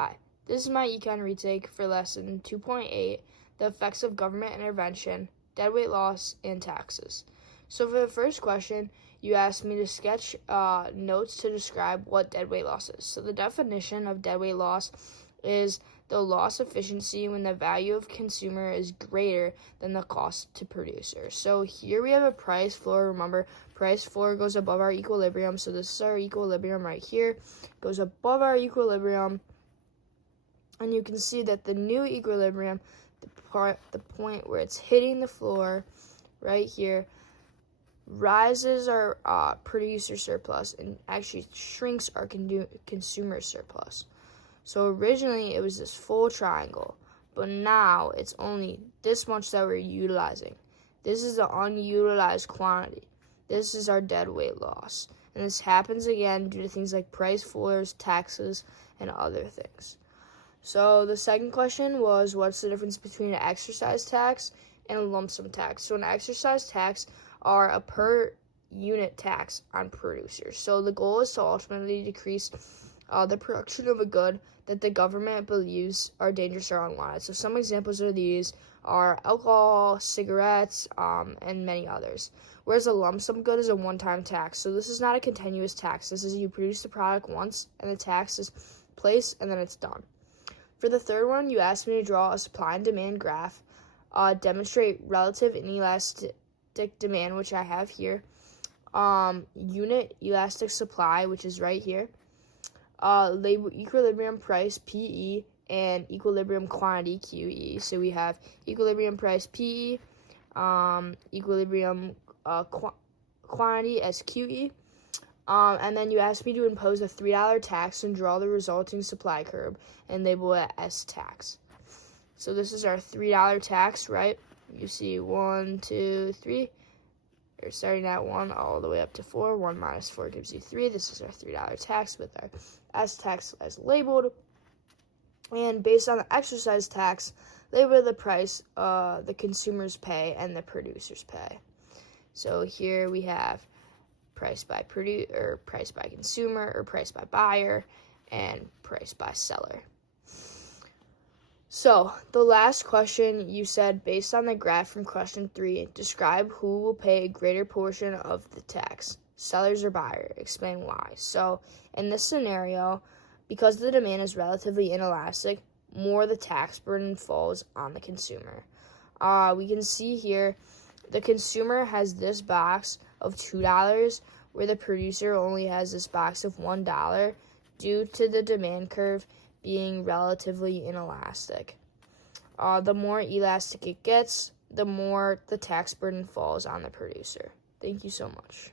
Hi, this is my econ retake for lesson 2.8, the effects of government intervention, deadweight loss, and taxes. So for the first question, you asked me to sketch notes to describe what deadweight loss is. So the definition of deadweight loss is the loss efficiency when the value of consumer is greater than the cost to producer. So here we have a price floor. Remember, price floor goes above our equilibrium. So this is our equilibrium right here. Goes above our equilibrium. And you can see that the new equilibrium, the point where it's hitting the floor right here, rises our producer surplus and actually shrinks our consumer surplus. So originally it was this full triangle, but now it's only this much that we're utilizing. This is the unutilized quantity. This is our deadweight loss. And this happens again due to things like price floors, taxes, and other things. So the second question was, what's the difference between an exercise tax and a lump sum tax? So an exercise tax are a per unit tax on producers. So the goal is to ultimately decrease the production of a good that the government believes are dangerous or unwanted. So some examples of these are alcohol, cigarettes, and many others. Whereas a lump sum good is a one-time tax. So this is not a continuous tax. This is you produce the product once and the tax is placed and then it's done. For the third one, you asked me to draw a supply and demand graph, demonstrate relative inelastic demand, which I have here, unit elastic supply, which is right here, label equilibrium price, PE, and equilibrium quantity, QE. So we have equilibrium price, PE, equilibrium quantity as QE. And then you asked me to impose a $3 tax and draw the resulting supply curve and label it as tax. So this is our $3 tax, right? You see 1, 2, 3. We're starting at 1 all the way up to 4. 1 minus 4 gives you 3. This is our $3 tax with our S tax as labeled. And based on the exercise tax, label the price the consumers pay and the producers pay. So here we have price by price by consumer, or price by buyer, and price by seller. So the last question, you said, based on the graph from question 3, describe who will pay a greater portion of the tax, sellers or buyer. Explain why. So in this scenario, because the demand is relatively inelastic, more the tax burden falls on the consumer. We can see here the consumer has this box of $2, where the producer only has this box of $1 due to the demand curve being relatively inelastic. The more elastic it gets, the more the tax burden falls on the producer. Thank you so much.